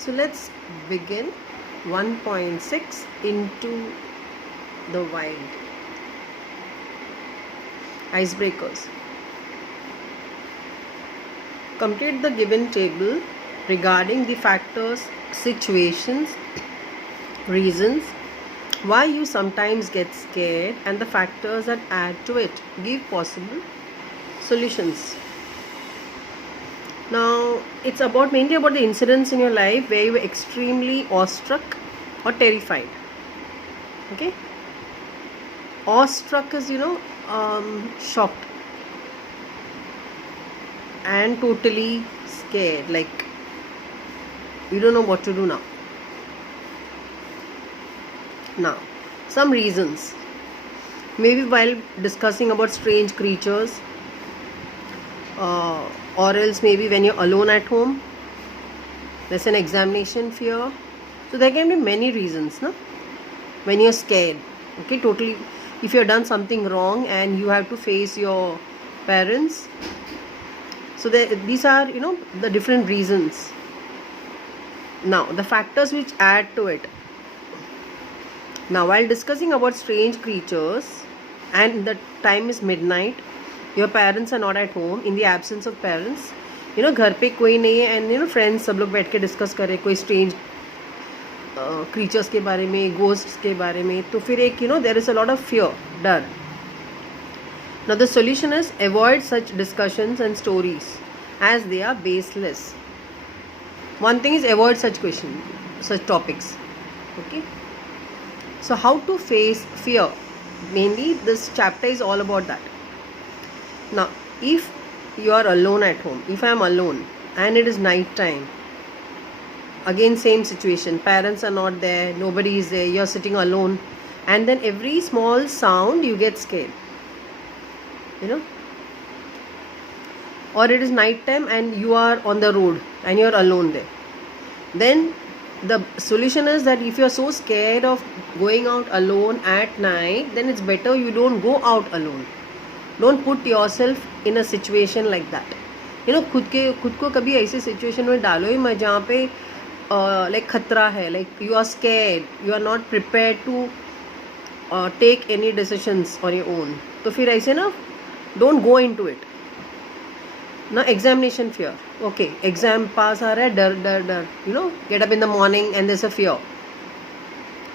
So let's begin 1.6 Into the Wild. Icebreakers. Complete the given table regarding the factors, situations, reasons why you sometimes get scared and the factors that add to it. Give possible solutions. Now, it's mainly about the incidents in your life where you were extremely awestruck or terrified. Okay? Awestruck is, shocked and totally scared, like you don't know what to do now. Now, some reasons. Maybe while discussing about strange creatures, or else maybe when you're alone at home, there's an examination fear. So there can be many reasons, no? When you're scared, okay, totally. If you've done something wrong and you have to face your parents, so these are, the different reasons. Now, the factors which add to it. Now, while discussing about strange creatures and the time is midnight, your parents are not at home, in the absence of parents, घर पे कोई नहीं है and friends सब लोग बैठ के discuss कर रहे कोई strange creatures के बारे में, ghosts के बारे में, तो फिर एक there is a lot of fear, डर. Now the solution is avoid such discussions and stories as they are baseless. One thing is avoid such topics. Okay. So how to face fear? Mainly this chapter is all about that. Now, if you are alone at home, if I am alone and it is night time, again same situation, parents are not there, nobody is there, you are sitting alone, and then every small sound you get scared, or it is night time and you are on the road and you are alone there, then the solution is that if you are so scared of going out alone at night, then it's better you don't go out alone. Don't put yourself in a situation like that. खुद को कभी ऐसे situation में डालो ही मत जहाँ पे like खतरा है, like you are scared, you are not prepared to take any decisions on your own. तो फिर ऐसे ना don't go into it. ना examination fear. Okay, exam pass आ रहा है, डर, get up in the morning and there's a fear.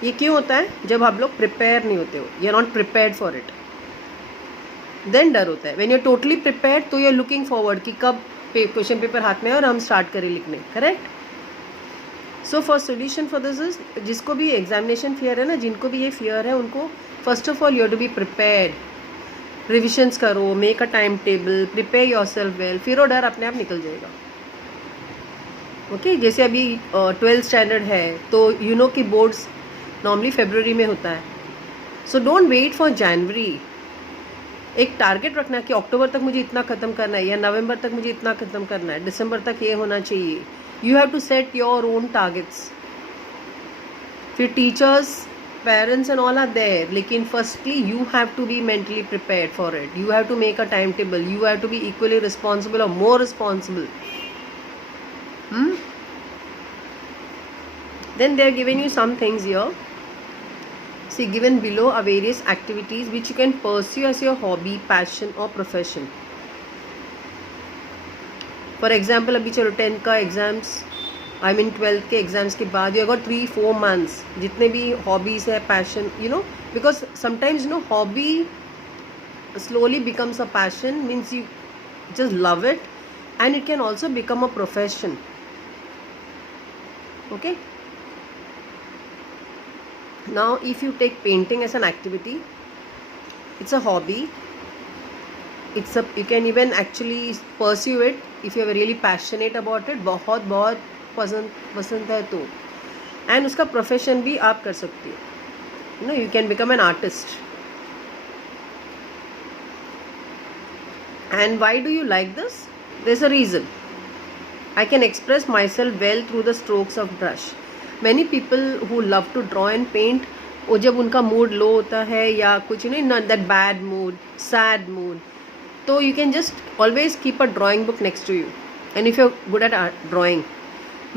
ये क्यों होता है? जब आप लोग prepare नहीं होते हो, you are not prepared for it. Then डर होता है. When you are totally prepared, तो you are looking forward कि कब क्वेश्चन पेपर हाथ में है और हम स्टार्ट करें लिखने. Correct? So for solution for this is, जिसको भी एग्जामिनेशन फियर है ना, जिनको भी ये फियर है, उनको first of all you have to be prepared. Revisions करो, make a time table, prepare yourself well, फिर वो डर अपने आप निकल जाएगा. ओके, जैसे अभी 12th स्टैंडर्ड है तो कि बोर्ड्स नॉर्मली फरवरी में होता है. So don't wait for January. एक टारगेट रखना कि अक्टूबर तक मुझे इतना ख़त्म करना है या नवंबर तक मुझे इतना ख़त्म करना है, दिसंबर तक ये होना चाहिए. You have to set your own targets. फिर teachers, parents and all are there, लेकिन firstly you have to be mentally prepared for it. You have to make a time table. You have to be equally responsible और more responsible. Then they are giving you some things here. See, given below are various activities which you can pursue as your hobby, passion or profession. For example, अभी चलो 10th का exams, I mean 12th के exams के बाद you got 3-4 months, जितने भी hobbies है, passion, because sometimes hobby slowly becomes a passion, means you just love it, and it can also become a profession. Okay. Now, if you take painting as an activity, it's a hobby. You can even actually pursue it if you are really passionate about it. बहुत पसंद है तो, and उसका profession भी आप कर सकती हो. You can become an artist. And why do you like this? There's a reason. I can express myself well through the strokes of brush. Many people who love to draw and paint, वो जब उनका mood low होता है या कुछ not that bad mood, sad mood, So you can just always keep a drawing book next to you. And if you're good at drawing,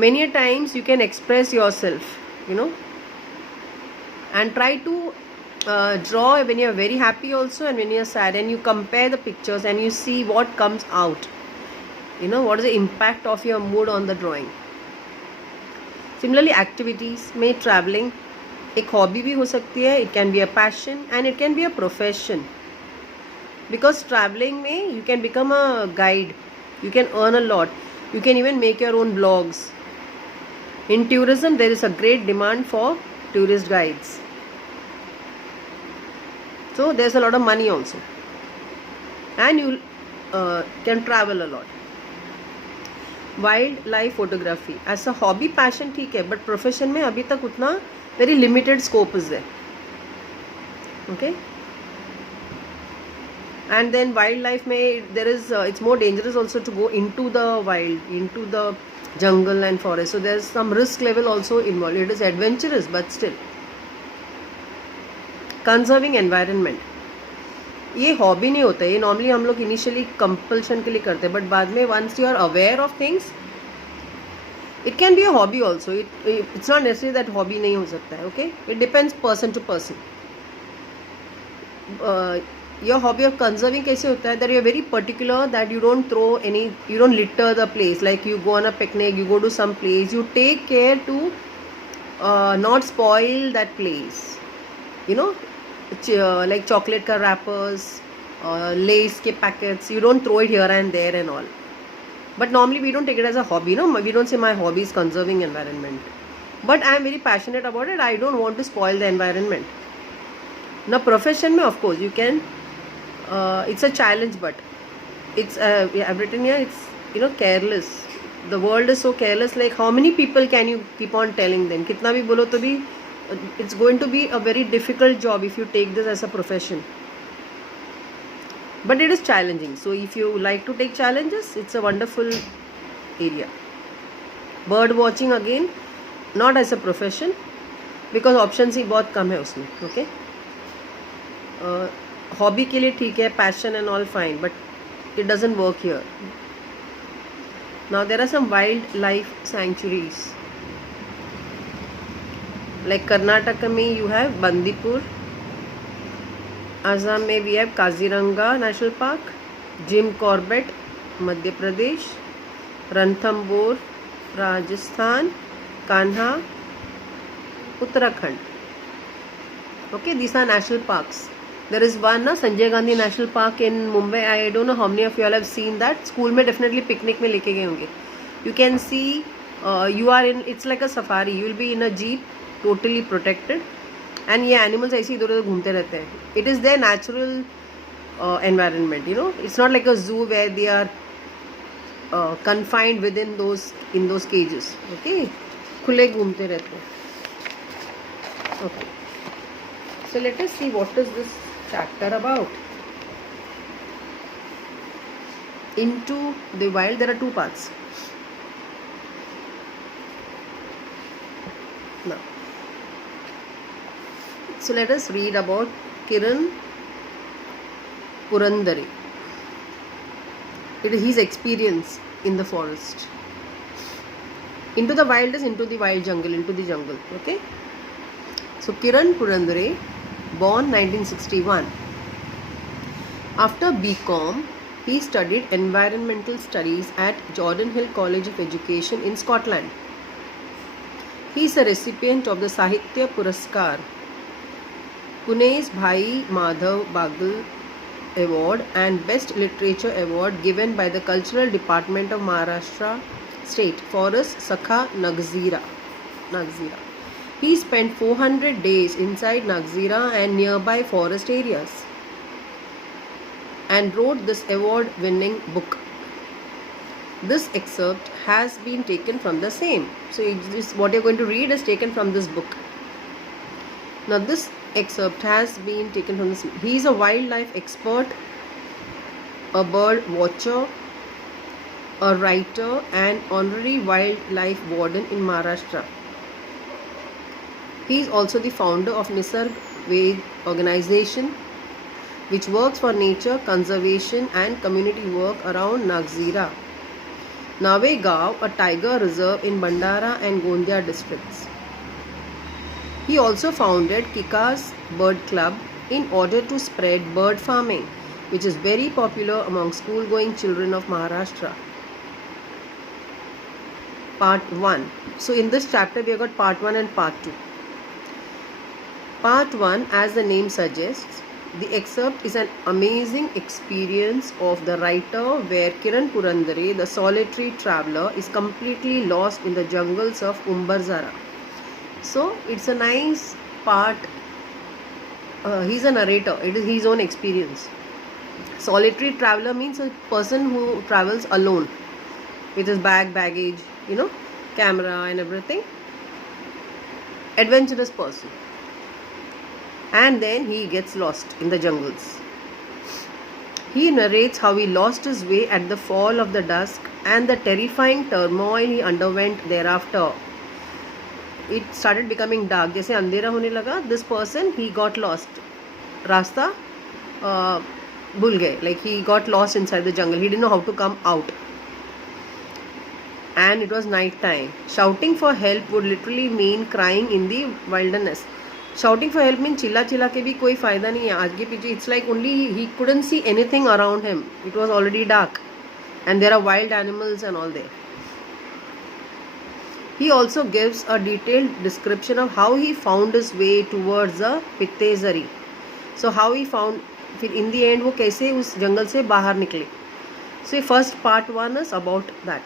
Many a times you can express yourself, you know, and try to draw when you're very happy also and when you're sad, and you compare the pictures and you see what comes out, you know, what is the impact of your mood on the drawing. Similarly, activities में traveling एक hobby भी हो सकती है, it can be a passion and it can be a profession, because traveling में you can become a guide, you can earn a lot, you can even make your own blogs. In tourism there is a great demand for tourist guides, so there's a lot of money also, and you can travel a lot. Wildlife photography as a hobby passion ठीक है, but profession में अभी तक उतना very limited scope is है. Okay, and then wildlife में there is it's more dangerous also to go into the wild, into the jungle and forest, so there's some risk level also involved. It is adventurous but still. Conserving environment, ये hobby नहीं होता है, ये normally हम लोग initially compulsion के लिए करते हैं, बट बाद में once you are aware of things it can be a hobby also. It's not necessary that hobby नहीं हो सकता है. Okay, it depends person to person. Your hobby of conserving कैसे होता है, that you are very particular that you don't throw any, you don't litter the place. Like you go on a picnic, you go to some place, you take care to not spoil that place. You know, like chocolate ka wrappers, lace ke packets, you don't throw it here and there and all. But normally we don't take it as a hobby, no, we don't say my hobby is conserving environment, but I am very passionate about it. I don't want to spoil the environment. Now profession mein of course you can, it's a challenge, but it's I've written here, it's, you know, careless. The world is so careless. Like how many people can you keep on telling them, kitna bhi bolo to bhi it's going to be a very difficult job if you take this as a profession, but it is challenging. So if you like to take challenges, it's a wonderful area. Bird watching again, not as a profession, because options ही बहुत कम है उसमें. Okay, hobby के लिए ठीक है, passion and all fine, but it doesn't work here. Now there are some wildlife sanctuaries. Like Karnataka में you have Bandipur, Assam में we have Kaziranga National Park, Jim Corbett Madhya Pradesh, Ranthambore Rajasthan, Kanha Uttarakhand. Okay, these are national parks. There is one na Sanjay Gandhi National Park in Mumbai. I don't know how many of you all have seen that. School में definitely picnic में लेके गए होंगे. You can see, you are in, it's like a safari. You will be in a jeep, totally protected, and ये animals ऐसे इधर उधर घूमते रहते हैं. It is their natural environment, you know. It's not like a zoo where they are confined within those cages. Okay, खुले घूमते रहते हैं. Okay, so let us see what is this chapter about. Into the wild, there are two parts. Now, so let us read about Kiran Purandare. It is his experience in the forest. Into the wild is into the wild jungle, into the jungle. Okay. So Kiran Purandare, born 1961. After BCom, he studied environmental studies at Jordan Hill College of Education in Scotland. He is a recipient of the Sahitya Puraskar, Pune's Bhai Madhav Bagal Award and Best Literature Award given by the Cultural Department of Maharashtra State Forest Sakha Nagzira. He spent 400 days inside Nagzira and nearby forest areas and wrote this award-winning book. This excerpt has been taken from the same. So what you're going to read is taken from this book. Now this excerpt has been taken from this. He is a wildlife expert, a bird watcher, a writer and honorary wildlife warden in Maharashtra. He is also the founder of Nisarg Ved organization, which works for nature conservation and community work around Nagzira. Navegaon, a tiger reserve in Bandara and Gondia districts. He also founded Kikas Bird Club in order to spread bird farming, which is very popular among school-going children of Maharashtra. Part 1. So in this chapter we have got part 1 and part 2. Part 1, as the name suggests, the excerpt is an amazing experience of the writer where Kiran Purandare, the solitary traveller, is completely lost in the jungles of Umbarzara. So it's a nice part. He's a narrator. It is his own experience. Solitary traveller means a person who travels alone with his baggage, camera and everything. Adventurous person. And then he gets lost in the jungles. He narrates how he lost his way at the fall of the dusk and the terrifying turmoil he underwent thereafter. It started becoming dark. जैसे अंधेरा होने लगा, this person, he got lost. रास्ता भूल गए. Like he got lost inside the jungle. He didn't know how to come out. And it was night time. Shouting for help would literally mean crying in the wilderness. Shouting for help means चिल्ला चिल्ला के भी कोई फायदा नहीं है. आगे पीछे, it's like only he couldn't see anything around him. It was already dark. And there are wild animals and all there. He also gives a detailed description of how he found his way towards the Pittezari. So how he found, फिर in the end वो कैसे उस जंगल से बाहर निकले. So first part 1 is about that.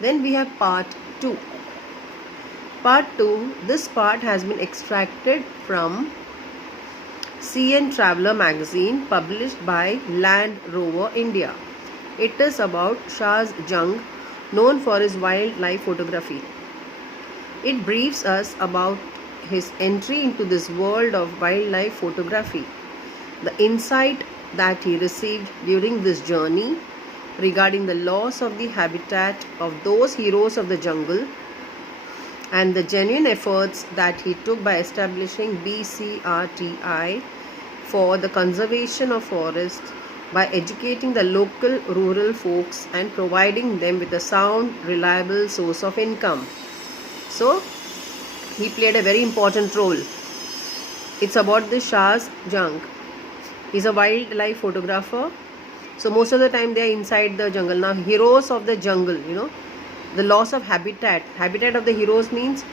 Then we have part 2. Part 2, this part has been extracted from CN Traveller magazine published by Land Rover India. It is about Shaz Jung, known for his wildlife photography. It briefs us about his entry into this world of wildlife photography, the insight that he received during this journey regarding the loss of the habitat of those heroes of the jungle, and the genuine efforts that he took by establishing BCRTI for the conservation of forests by educating the local rural folks and providing them with a sound, reliable source of income. So, he played a very important role. It's about this Shaz Jung. He's a wildlife photographer. So, most of the time they are inside the jungle. Now, heroes of the jungle, the loss of habitat. Habitat of the heroes means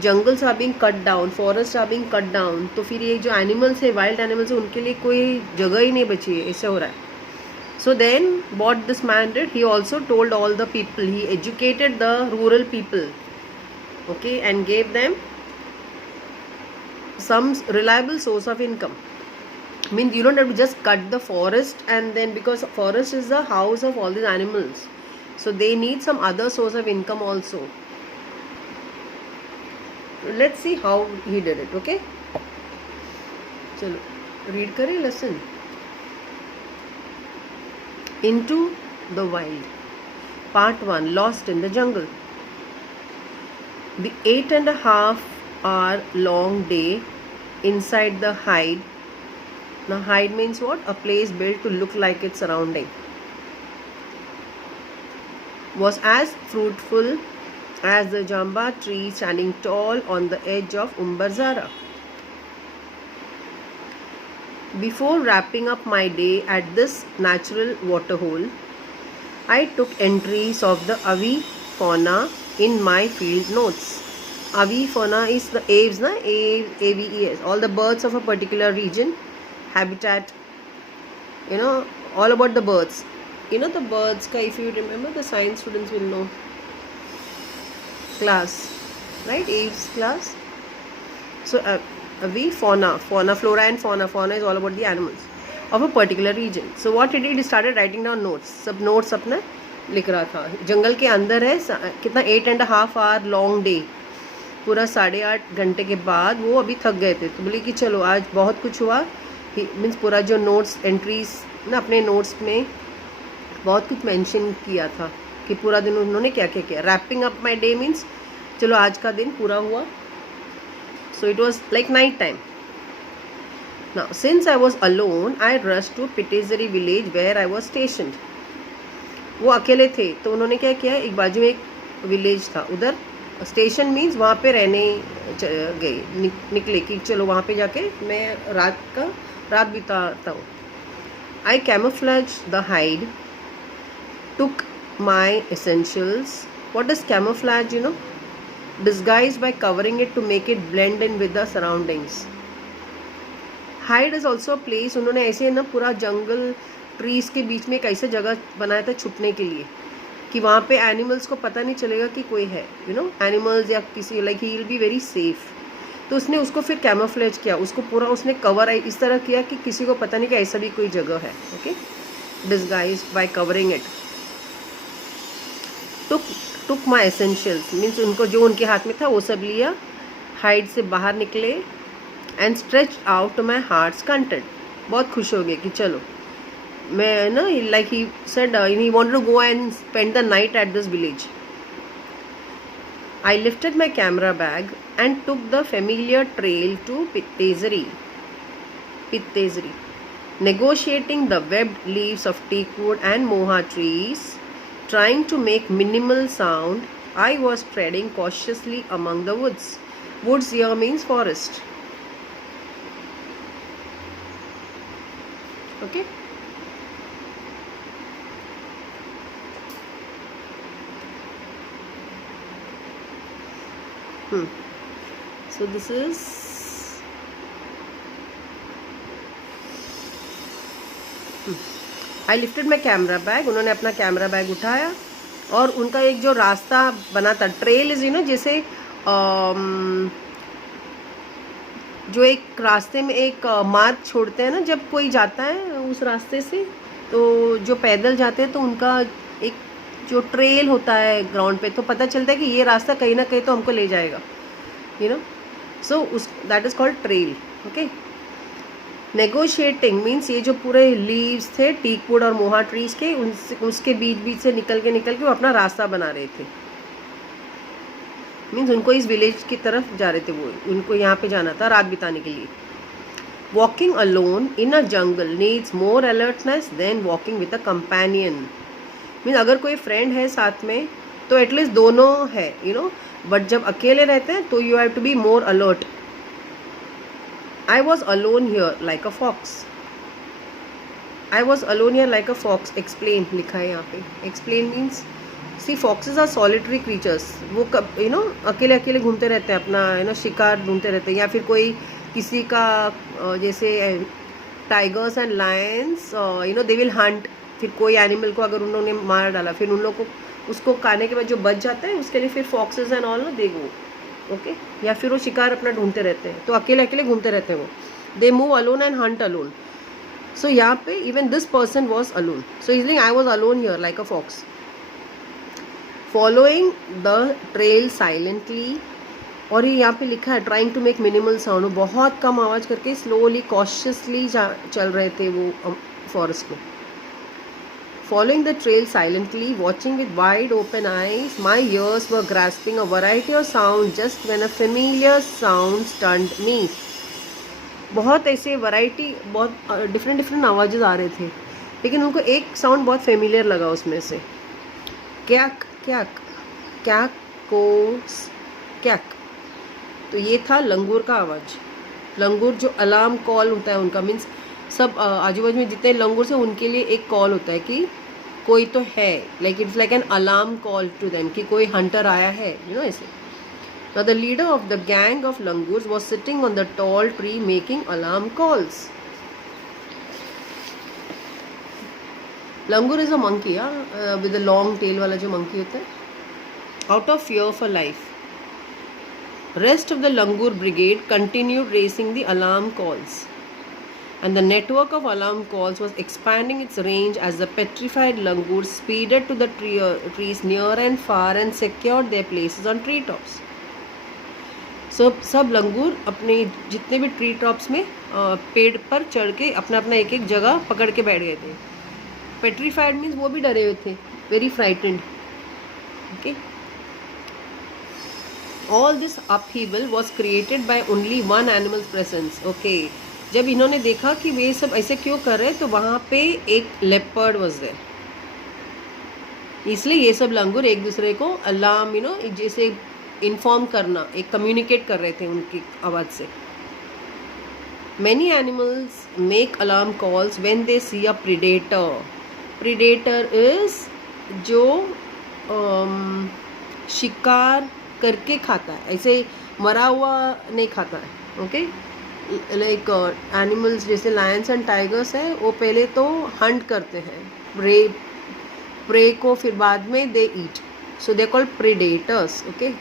jungles are being cut down, forests are being cut down. तो फिर ये जो animals है, wild animals है, उनके लिए कोई जगह ही नहीं बची है. ऐसे हो रहा है. So then what this man did, he also told all the people, he educated the rural people, okay, and gave them some reliable source of income. I mean, you don't have to just cut the forest, and then because forest is the house of all these animals, so they need some other source of income also. Let's see how he did it, okay? Chalo, read kare lesson. Into the Wild. Part 1, Lost in the Jungle. The 8.5 hour long day inside the hide. Now hide means what? A place built to look like its surrounding. Was as fruitful as the jamba tree standing tall on the edge of Umbarzara. Before wrapping up my day at this natural waterhole, I took entries of the avi fauna in my field notes. Avi fauna is the aves, AVES, all the birds of a particular region, habitat, all about the birds. The birds, if you remember, the science students will know. Class, right? Aves class. So, avi fauna, flora and fauna. Fauna is all about the animals of a particular region. So what he did, he started writing down notes. सब notes अपने लिख रहा था. जंगल के अंदर है कितना 8.5 hour long day. पूरा 8.5 घंटे के बाद वो अभी थक गए थे, तो बोले कि चलो आज बहुत कुछ हुआ. मीन्स पूरा जो नोट्स एंट्रीज ना अपने नोट्स में बहुत कुछ मेंशन किया था कि पूरा दिन उन्होंने क्या क्या किया. Wrapping up my day means चलो आज का दिन पूरा हुआ. So it was like night time. Now, since I was alone, I rushed to Pittezari village where I was stationed. वो अकेले थे, तो उन्होंने क्या किया, एक बाजू में एक विलेज था, उधर स्टेशन मीन्स वहाँ पे रहने गए, निकले कि चलो वहाँ पे जाके मैं रात बिताता हूँ. I camouflaged the hide, took my essentials. What is camouflage, you know? Disguised by covering it to make it blend in with the surroundings. Hide is also a place. उन्होंने ऐसे ना पूरा जंगल ट्रीज के बीच में एक ऐसा जगह बनाया था छुपने के लिए कि वहाँ पे एनिमल्स को पता नहीं चलेगा कि कोई है, यू नो, एनिमल्स या किसी, like he will be very safe. तो उसने उसको फिर कैमोफ्लेज किया, उसको पूरा उसने कवर इस तरह किया कि किसी को पता नहीं कि ऐसा भी कोई जगह है. Okay, disguise bye covering it. Took my essentials means उनको जो उनके हाथ में था वो सब लिया, हाइड से बाहर निकले. And stretch out my heart's content. बहुत खुश हो गए कि चलो मैं ना, like he said he wanted to go and spend the night at this village. I lifted my camera bag and took the familiar trail to Pittezeri, negotiating the webbed leaves of teakwood and moha trees, trying to make minimal sound. I was treading cautiously among the woods. Woods here means forest. Okay. So this is I lifted my camera bag. उन्होंने अपना camera bag उठाया और उनका एक जो रास्ता बना था, ट्रेल इज, यू नो, जैसे जो एक रास्ते में एक मार्ग छोड़ते हैं ना जब कोई जाता है उस रास्ते से, तो जो पैदल जाते हैं तो उनका एक जो ट्रेल होता है ग्राउंड पे, तो पता चलता है कि ये रास्ता कहीं ना कहीं तो हमको ले जाएगा, यू नो. सो उस that is called trail. Okay. Negotiating means ये जो पूरे लीव्स थे टीकवुड और मोहा ट्रीज के, उसके बीच बीच से निकल के वो अपना रास्ता बना रहे थे. मीन्स उनको इस विलेज की तरफ जा रहे थे, वो उनको यहाँ पे जाना था रात बिताने के लिए. Walking alone in a jungle needs more alertness than walking with a companion. Means अगर कोई फ्रेंड है साथ में तो एटलीस्ट दोनों है, यू नो, बट जब अकेले रहते हैं तो you have to be more alert. I was alone here like a fox. I was alone here like a fox. Explain लिखा है यहाँ पे. Explain means, see, foxes are solitary creatures. वो कब, you know, अकेले अकेले घूमते रहते हैं, अपना, you know, शिकार ढूंढते रहते हैं. या फिर कोई किसी का जैसे tigers and Lions, you know, they will Hunt. फिर कोई एनिमल को अगर उन्होंने मार डाला, फिर उन लोगों को उसको खाने के बाद जो बच जाता है उसके लिए फिर foxes and all they go. Okay. या फिर वो शिकार अपना ढूंढते रहते हैं, तो अकेले अकेले घूमते रहते हैं वो. They move alone and hunt alone. So यहाँ पे even this person was alone. So इसलिए I was alone here like a fox, following the trail silently. और ये यहाँ पे लिखा है trying to make minimal sound. बहुत कम आवाज़ करके स्लोली कॉशियसली चल रहे थे वो फॉरेस्ट में. Following the trail silently, watching with wide open eyes, my ears were grasping a variety of sounds just when a familiar sound stunned me. बहुत ऐसे वैरायटी, बहुत डिफरेंट आवाज़ें आ रहे थे, लेकिन उनको एक साउंड बहुत फेमिलियर लगा उसमें से. क्याक क्याक क्याक कोस क्याक. तो ये था लंगूर का आवाज़. लंगूर जो अलार्म कॉल होता है उनका, मीन्स सब आजू बाजू में जितने लंगूर से उनके लिए एक कॉल होता है कि कोई तो है, like it's like an alarm call to them कि कोई हंटर आया है, यू नो, ऐसे. Now the leader of the gang of langurs was sitting on the tall tree making alarm calls. Langur is a monkey, with a long tail वाला जो monkey होता है. Out of fear for life, rest of the langur brigade continued raising the alarm calls. And the network of alarm calls was expanding its range as the petrified langurs speeded to the trees near and far and secured their places on tree tops. So सब लंगूर अपने जितने भी tree tops में पेड़ पर चढ़ के अपना अपना एक एक जगह पकड़ के बैठ गए थे. पेट्रीफाइड मीन्स वो भी डरे हुए थे, very frightened. Okay. All this upheaval was created by only one animal's presence. Okay. जब इन्होंने देखा कि वे सब ऐसे क्यों कर रहे हैं, तो वहाँ पे एक लेपर्ड वॉज देयर. इसलिए ये सब लंगूर एक दूसरे को अलार्म जैसे इन्फॉर्म करना, एक कम्युनिकेट कर रहे थे उनकी आवाज़ से. Many animals make alarm calls when they see a predator. Predator is जो शिकार करके खाता है, ऐसे मरा हुआ नहीं खाता है. ओके, लाइक एनिमल्स जैसे लायंस एंड टाइगर्स है, वो पहले तो हंट करते हैं प्रे को, फिर बाद में they eat. So they called predators. Okay,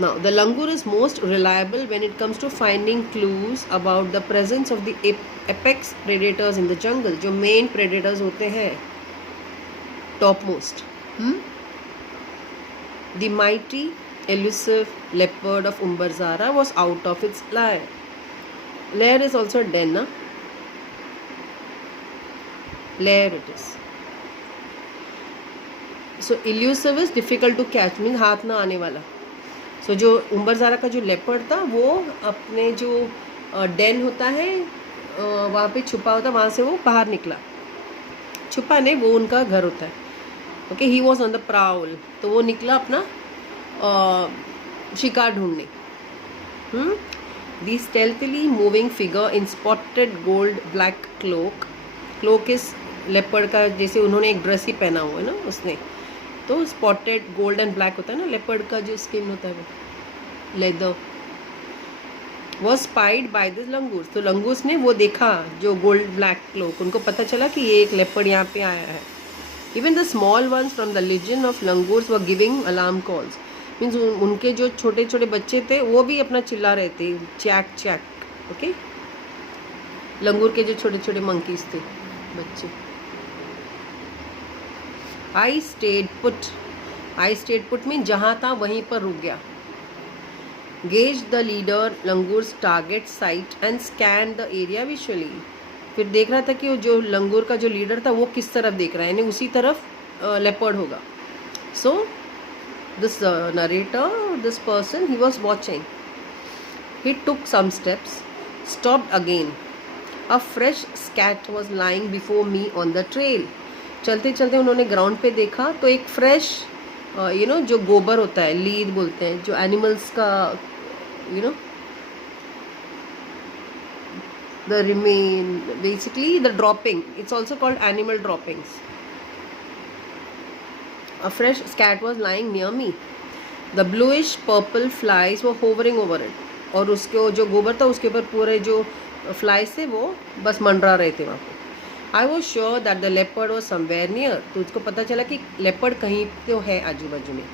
now the langur is most reliable when it comes to finding clues about the presence of the apex predators in the jungle. जो main predators होते हैं topmost. The mighty elusive leopard of Umbarzara was out of its lair. Lair is also a den, na? Lair it is. So elusive is difficult to catch, means हाथ ना आने वाला. So जो उम्बरज़ारा का जो leopard था वो अपने जो डेन होता है वहाँ पे छुपा होता, वहाँ से वो बाहर निकला. छुपा नहीं, वो उनका घर होता है. Okay, he was on the prowl, तो वो निकला अपना शिकार ढूंढने. The stealthily moving figure in spotted gold black cloak is leopard का, जैसे उन्होंने एक ड्रेस ही पहना हुआ है ना उसने, तो स्पॉटेड गोल्ड एंड ब्लैक होता है ना लेपर्ड का जो स्किन होता है, वो leather. Was spied by this langurs, तो लंगूर्स ने वो देखा जो गोल्ड ब्लैक क्लोक, उनको पता चला कि ये एक लेपर्ड यहाँ पे आया है. Even the small ones from the legion of langurs were giving alarm calls. Means उनके जो छोटे छोटे बच्चे थे वो भी अपना चिल्ला रहे थे, चैक चैक. ओके, लंगूर के जो छोटे छोटे मंकीज थे बच्चे. आई स्टेड पुट में जहाँ था वहीं पर रुक गया. Gauge the leader langurs target site and scan the area visually. फिर देख रहा था कि वो जो लंगूर का जो लीडर था वो किस तरफ देख रहा है, यानी उसी तरफ लेपर्ड होगा. So this narrator, this person, he was watching. He took some steps, stopped again. A fresh scat was lying before me on the trail. चलते चलते उन्होंने ग्राउंड पे देखा तो एक फ्रेश जो गोबर होता है, लीद बोलते हैं, जो एनिमल्स का the remain, basically the dropping, it's also called animal droppings. A fresh scat was lying near me. The bluish purple flies वो होवरिंग ओवर इट. और उसके जो गोबर था उसके ऊपर पूरे जो फ्लाइज थे वो बस मंडरा रहे थे वहाँ पे. I was sure that the leopard was somewhere near. तो उसको पता चला कि लेपर्ड कहीं तो है आजू बाजू में.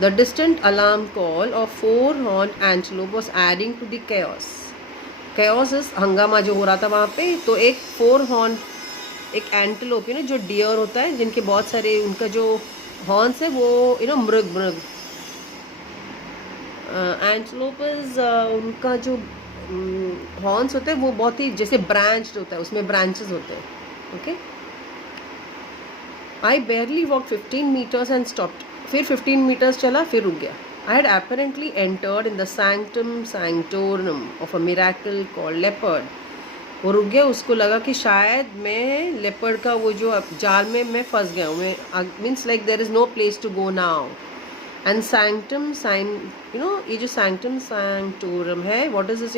The distant alarm call of 4 horned antelope was adding to the chaos. chaos is हंगामा जो हो रहा था वहाँ पे. तो एक 4 हॉर्न, एक एंटेलोप जो डियर होता है, जिनके बहुत सारे उनका जो हॉर्न्स है वो मृग एंटेलोप इज उनका जो हॉर्न्स होते हैं वो बहुत ही जैसे ब्रांच्ड होता है, उसमें ब्रांचेस होते हैं. Okay, I barely walk 15 metres and stopped. फिर 15 मीटर्स चला, फिर रुक गया. I had apparently entered in the sanctum sanctorum of a miracle called leopard. वो रुक गया, उसको लगा कि शायद मैं लेपर्ड का वो जो जाल में मैं फंस गया हूँ. मैं means like there is no place to go now. And sanctum ये जो सैंक्टम सैंक्टोरम है, व्हाट इज दिस,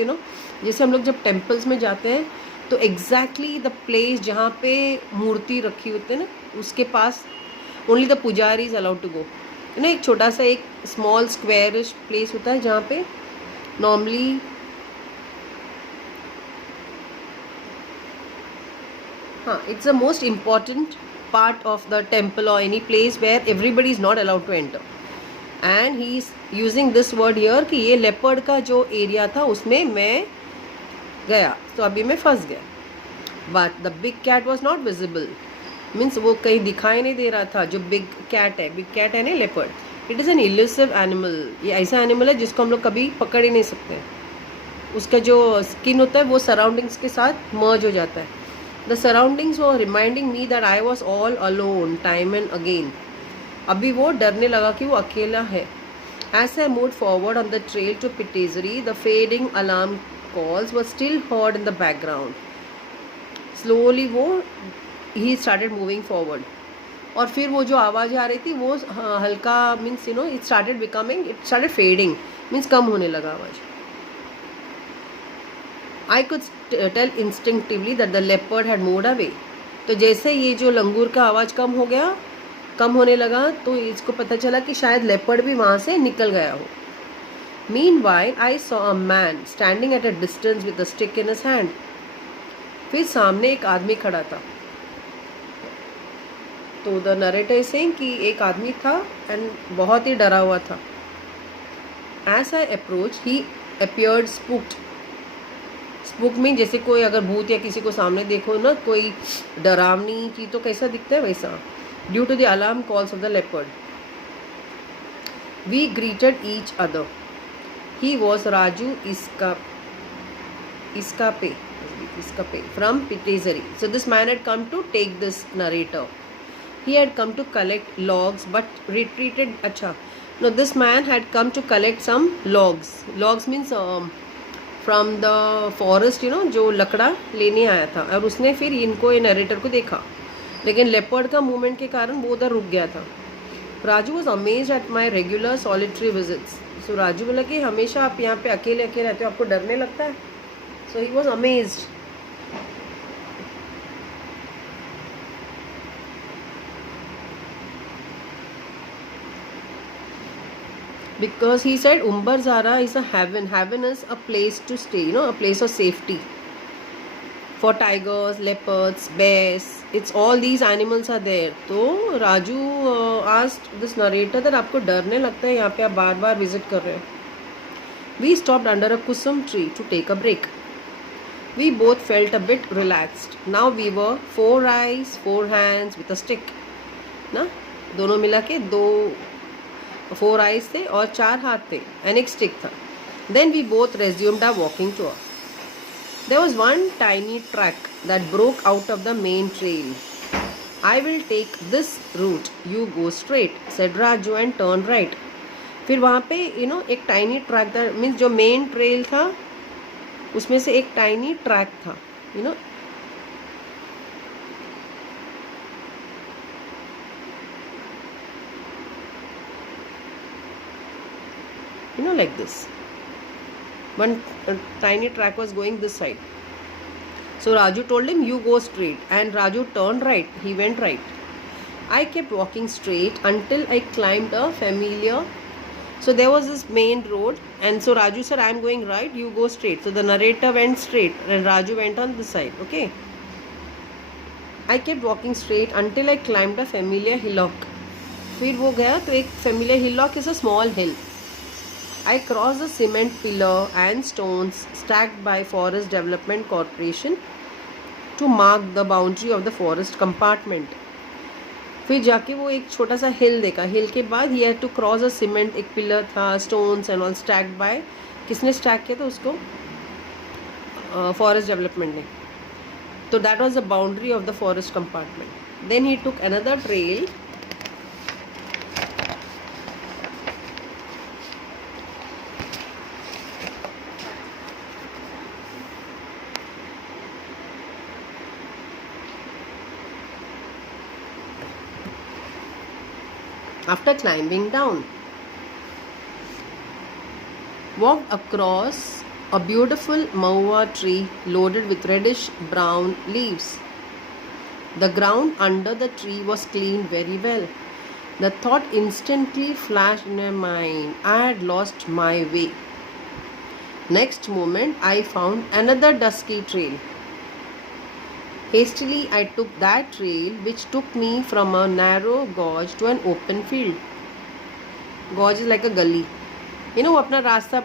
जैसे हम लोग जब टेम्पल्स में जाते हैं तो एग्जैक्टली द प्लेस जहाँ पे मूर्ति रखी होती है ना, उसके पास ओनली द पुजारी इज अलाउड टू गो. एक छोटा सा एक स्मॉल स्क्वेयरिश प्लेस होता है जहाँ पे normally it's the most important part of the temple or any place where everybody is not allowed to enter. And he is using this word here कि ये leopard का जो area था उसमें मैं गया, तो अभी मैं फंस गया. But the big cat was not visible. Means वो कहीं दिखाई नहीं दे रहा था. जो big cat है ना leopard. It is an elusive animal. ये ऐसा animal है जिसको हम लोग कभी पकड़ ही नहीं सकते. उसका जो skin होता है वो surroundings के साथ merge हो जाता है. The surroundings were reminding me that I was all alone time and again. अभी वो डरने लगा कि वो अकेला है. As I moved forward on the trail to Pitezeri, the fading alarm calls were still heard in the background. Slowly वो he started moving forward, और फिर वो जो आवाज़ आ रही थी वो हल्का means you know it started fading, means कम होने लगा आवाज़. I could tell instinctively that the leopard had moved away. तो जैसे ये जो लंगूर का आवाज़ कम होने लगा, तो इसको पता चला कि शायद लेपर्ड भी वहाँ से निकल गया हो. Meanwhile, I saw a man standing at a distance with a stick in his hand. फिर सामने एक आदमी खड़ा था. तो द नरेटर इज सेइंग कि एक आदमी था एंड बहुत ही डरा हुआ था. As I approached, he appeared spooked. Spook mean जैसे कोई अगर भूत या किसी को सामने देखो ना, कोई डरावनी चीज तो कैसा दिखता है वैसा. Due to the alarm calls of the leopard, we greeted each other. He was Raju Iskape from Pitezari. So this man had come to take this narrator. He had come to collect logs but retreated. Acha. No, this man had come to collect some logs. Logs means from the forest, you know, जो लकड़ा लेने आया था, और उसने फिर इनको ये narrator को देखा, लेकिन लेपर्ड का मूवमेंट के कारण वो उधर रुक गया था. Raju was amazed at my regular solitary visits. So Raju बोला कि हमेशा आप यहाँ पे अकेले अकेले रहते हो, आपको डरने लगता है. So he was amazed. Because he said Umbarzara is a heaven. Heaven is a place to stay, you know, a place of safety for tigers, leopards, bears. It's all these animals are there. तो Raju asked this narrator that आपको डरने लगता है यहाँ पे आप बार बार visit कर रहे हो. We stopped under a kusum tree to take a break. We both felt a bit relaxed. Now we were 4 eyes, 4 hands with a stick. ना दोनों मिला के 4 eyes थे और 4 हाथ थे and एक stick था. Then we both resumed our walking tour. There was one tiny track that broke out of the main trail. I will take this route. You go straight, said Raju and turned right. फिर वहाँ पे you know एक tiny track था, means जो main trail था उसमें से एक tiny track था, you know. You know, like this. One tiny track was going this side. So Raju told him, you go straight, and Raju turned right. He went right. I kept walking straight until I climbed a familiar. So there was this main road, and so Raju said, I am going right, you go straight. So the narrator went straight and Raju went on this side. Okay. I kept walking straight until I climbed a familiar hillock. फिर वो गया तो एक familiar hillock is a small hill. I crossed the cement pillar and stones stacked by Forest Development Corporation to mark the boundary of the forest compartment. फिर जाके वो एक छोटा सा हिल देखा. हिल के बाद he had to cross a cement, एक पिलर था, stones and all stacked by, किसने स्टैक किया था उसको? फॉरेस्ट डेवलपमेंट ने. तो that was the boundary of the forest compartment. Then he took another trail. After climbing down, walked across a beautiful maua tree loaded with reddish brown leaves. The ground under the tree was cleaned very well. The thought instantly flashed in my mind, I had lost my way. Next moment, I found another dusky trail. Hastily, I took that trail which took me from a narrow gorge to an open field. Gorge is like a gully. You know, वो अपना रास्ता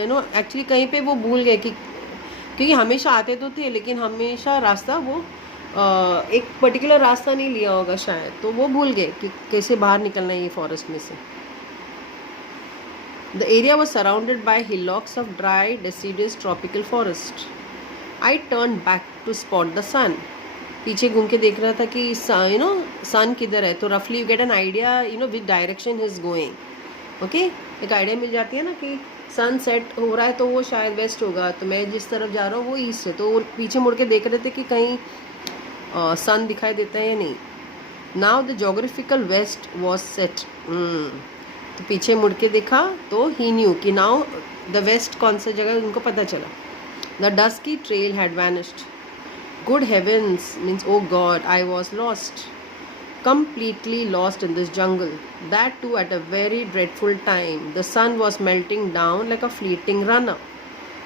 you know actually कहीं पे वो भूल गए कि क्योंकि हमेशा आते तो थे लेकिन हमेशा रास्ता वो एक पर्टिकुलर रास्ता नहीं लिया होगा शायद, तो वो भूल गए कि कैसे बाहर निकलना है ये फॉरेस्ट में से. The area was surrounded by hillocks of dry, deciduous tropical forest. I turned back to spot the sun. पीछे घूम के देख रहा था कि you know sun किधर है, तो roughly you get an idea you know which direction he is going. Okay, एक आइडिया मिल जाती है ना कि सन सेट हो रहा है तो वो शायद वेस्ट होगा, तो मैं जिस तरफ जा रहा हूँ वो ईस्ट है. तो वो पीछे मुड़ के देख रहे थे कि कहीं सन दिखाई देता है या नहीं. Now the geographical west was set. तो पीछे मुड़ के देखा तो ही न्यू कि नाउ द वेस्ट कौन सा जगह उनको पता चला. The dusky trail had vanished. Good heavens means oh God, I was lost, completely lost in this jungle, that too at a very dreadful time. The sun was melting down like a fleeting runner.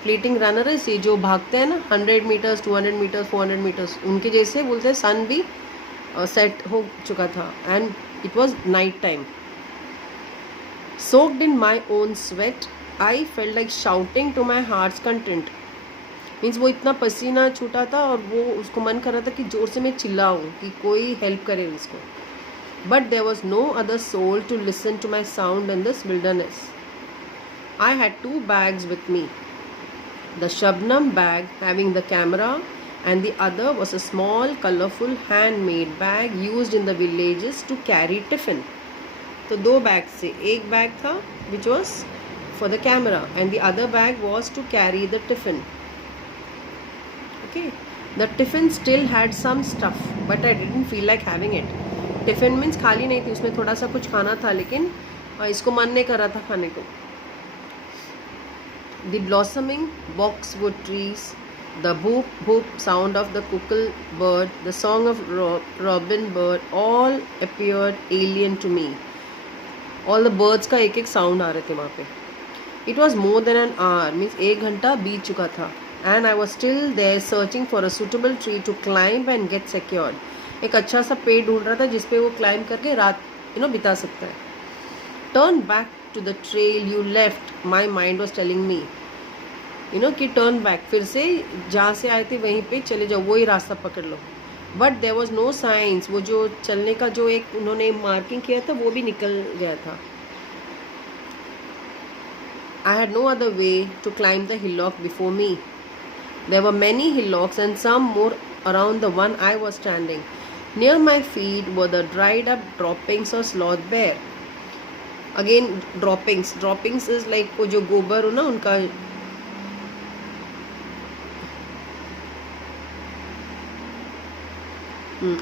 Fleeting runner is ये जो भागते हैं ना 100 meters, 200 meters, 400 meters, उनके जैसे बोलते हैं. सन भी सेट हो चुका था and it was night time. Soaked in my own sweat, I felt like shouting to my heart's content. Means वो इतना पसीना छूटा था और वो उसको मन कर रहा था कि ज़ोर से मैं चिल्लाऊँ कि कोई हेल्प करे इसको. But there was no other soul to listen to my sound in this wilderness. I had 2 bags with me. The Shabnam bag having the camera and the other was a small colorful handmade bag used in the villages to carry tiffin. तो 2 bag से एक bag था which was for the camera and the other bag was to carry the tiffin. Okay, the tiffin still had some stuff but I didn't feel like having it. Tiffin means खाली नहीं थी, उसमें थोड़ा सा कुछ खाना था लेकिन इसको मन नहीं कर रहा था खाने को. The blossoming boxwood trees, the boop boop sound of the cuckoo bird, the song of robin bird, all appeared alien to me. All the birds का एक एक sound आ रहे थे वहाँ पे. It was more than an hour, means 1 घंटा बीत चुका था. And I was still there searching for a suitable tree to climb and get secured. एक अच्छा सा पेड़ ढूंढ रहा था जिस पे वो क्लाइंब करके रात बिता सकता है. Turn back to the trail you left, my mind was telling me. कि turn back, फिर से जहाँ से आए थे वहीं पे चले जाओ, वही रास्ता पकड़ लो. But there was no signs. वो जो चलने का जो एक उन्होंने मार्किंग किया था वो भी निकल गया था. I had no other way to climb the hillock before me. There were many hillocks and some more around the one I was standing. Near my feet were the dried up droppings of sloth bear. Again droppings. Droppings is like वो जो गोबर हो ना उनका.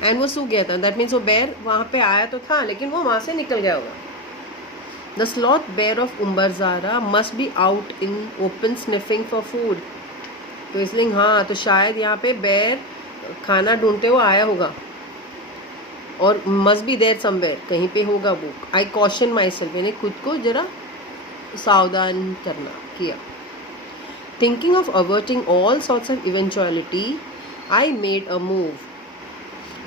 And वो सूख गया था. दैट मीन्स वो बेर वहाँ पे आया तो था लेकिन वो वहाँ से निकल गया होगा. The sloth bear of Umbarzara must be out in open sniffing for food. तो इसलिए हाँ, तो शायद यहाँ पे बेर खाना ढूंढते हुए आया होगा और मस्ट बी देयर समवेयर, कहीं पे होगा वो. आई कॉशन माई सेल्फ, मैंने खुद को जरा सावधान करना किया. Thinking of averting all sorts of eventuality, I made a move.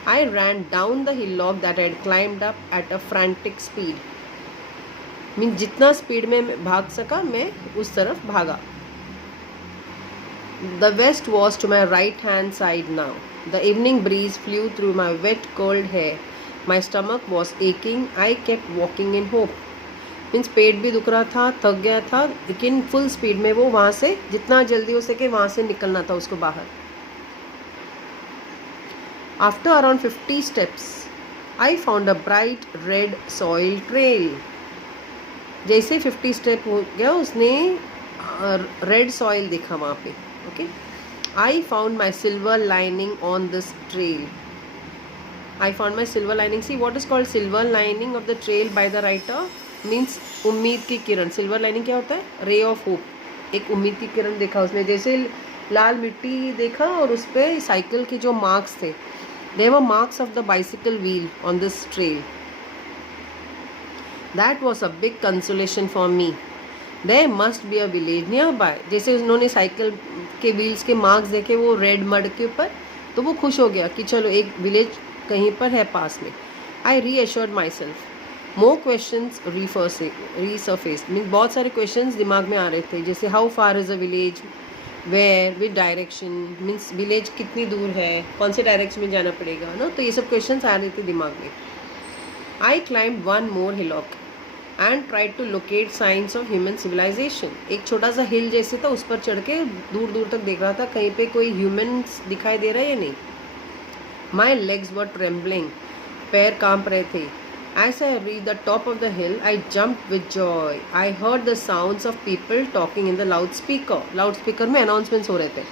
I ran down the hillock that I had climbed up at a frantic speed. Mean जितना स्पीड में भाग सका मैं उस तरफ भागा. The west was to my right hand side now. The evening breeze flew through my wet cold hair. My stomach was aching. I kept walking in hope. Means पेट भी दुख रहा था, थक गया था, लेकिन फुल स्पीड में वो वहाँ से जितना जल्दी हो सके वहाँ से निकलना था उसको बाहर. After around 50 steps, I found a bright red soil trail. जैसे 50 स्टेप हो गया उसने रेड सॉइल दिखा वहाँ पे. Okay, I found my silver lining on this trail. I found my silver lining. See what is called silver lining of the trail by the writer. Means उम्मीद की किरण. Silver lining क्या होता है? Ray of hope. एक उम्मीद की किरण देखा उसमें, जैसे लाल मिट्टी देखा और उस पर साइकिल के जो मार्क्स थे, there were marks of the bicycle wheel on this trail. That was a big consolation for me. There must be a village nearby. जैसे उन्होंने साइकिल के व्हील्स के मार्क्स देखे वो रेड मड के ऊपर, तो वो खुश हो गया कि चलो एक विलेज कहीं पर है पास में. I reassured myself. More questions resurfaced. Means बहुत सारे क्वेश्चंस दिमाग में आ रहे थे, जैसे how far is a village, where, which direction, means village कितनी दूर है, कौन से डायरेक्शन में जाना पड़ेगा ना. तो ये सब क्वेश्चंस आ रहे थे दिमाग में. I climbed one more hillock and tried to locate signs of human civilization. एक छोटा सा हिल जैसे था, उस पर चढ़ के दूर दूर तक देख रहा था कहीं पे कोई ह्यूमन्स दिखाई दे रहा है या नहीं. My legs were trembling. पैर कांप रहे थे. As I reached the top of the hill, I jumped with joy. I heard the sounds of people talking in the loudspeaker. Loudspeaker में announcements हो रहे थे.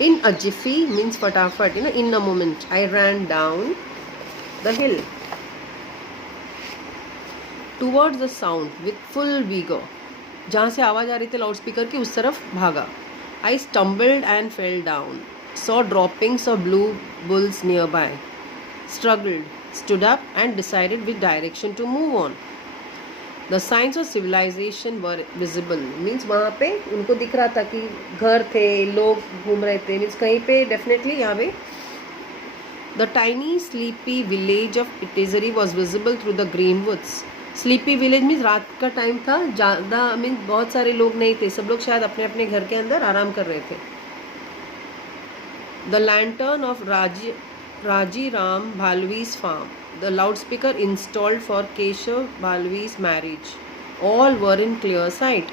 In a jiffy means fatafat, in a moment. I ran down the hill towards the sound with full vigor. जहाँ से आवाज़ आ रही थी loud speaker की उस तरफ भागा. I stumbled and fell down. Saw droppings of blue bulls nearby. Struggled, stood up and decided which direction to move on. The signs of civilization were visible. Means वहाँ पे उनको दिख रहा था कि घर थे, लोग घूम रहे थे. Means कहीं पे definitely यहाँ पे. The tiny sleepy village of Itazari was visible through the green woods. Sleepy village means रात का टाइम था, ज़्यादा मीन्स बहुत सारे लोग नहीं थे, सब लोग शायद अपने अपने घर के अंदर आराम कर रहे थे. The lantern of Raji Ram Bhalvi's farm. The loudspeaker installed for Keshav Bhalvi's marriage. All were in clear sight.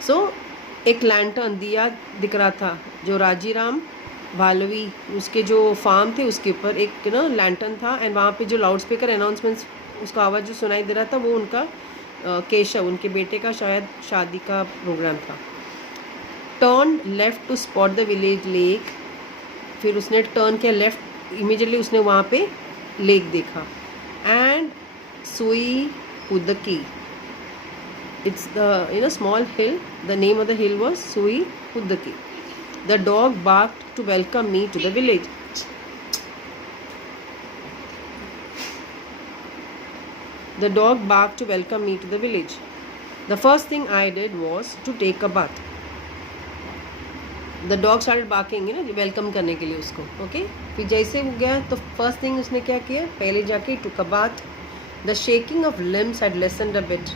So एक लैंटर्न दिया दिख रहा था जो राजी राम भालवी उसके जो फार्म थे उसके ऊपर एक लैंटर्न था. एंड वहाँ पे जो लाउड स्पीकर अनाउंसमेंट्स उसका आवाज़ जो सुनाई दे रहा था वो उनका केशव उनके बेटे का शायद शादी का प्रोग्राम था. Turn left to spot the village lake. फिर उसने टर्न किया लेफ्ट, इमीडिएटली उसने वहाँ पे लेक देखा. एंड सुई उदकी, it's the small hill. The name of the hill was Sui Uddaki. The dog barked to welcome me to the village. The dog barked to welcome me to the village. The first thing I did was to take a bath. The dog started barking, welcome करने के लिए उसको. Okay? फिर जैसे वो गया तो first thing उसने क्या किया, पहले जाके took a bath. The shaking of limbs had lessened a bit.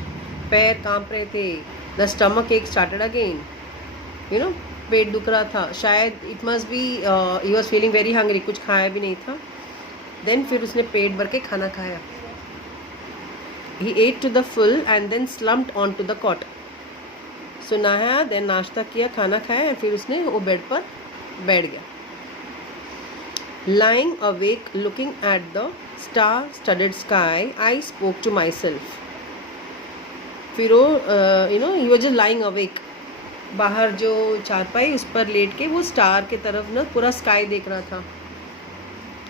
पैर कांप रहे थे. द स्टमक एक स्टार्टेड अगेन, पेट दुख रहा था शायद. It must be he was feeling very hungry, कुछ खाया भी नहीं था. देन फिर उसने पेट भर के खाना खाया. He ate to the full and then slumped on to the cot. So नहाया, देन नाश्ता किया, खाना खाया एंड फिर उसने वो बेड पर बैठ गया. Lying awake looking at the star studded sky I spoke to myself. फिर वो he was just lying awake, बाहर जो चारपाई उस पर लेट के वो स्टार के तरफ पूरा स्काई देख रहा था.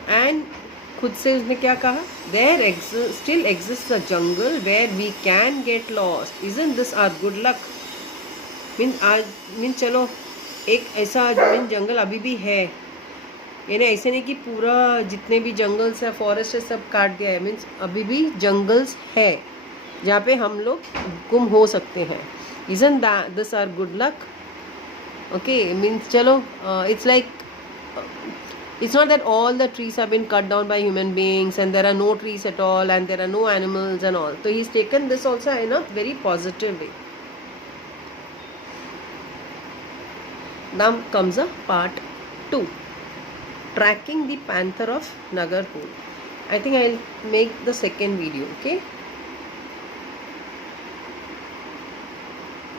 एंड खुद से उसने क्या कहा, there still exist a jungle where we can get lost, isn't this our good luck. Mean चलो एक ऐसा जंगल अभी भी है, यानी ऐसे नहीं कि पूरा जितने भी जंगल्स है फॉरेस्ट है सब काट दिया है. मीन्स अभी भी जंगल्स है जहाँ पे हम लोग गुम हो सकते हैं. Isn't that this our good luck? Okay, means चलो it's like it's not that all the trees have been cut down by human beings and there are no trees at all and there are no animals and all. So he's taken this also in a very positive way. Now comes a part 2, tracking the panther of Nagarhole. I think I'll make the second video. Okay.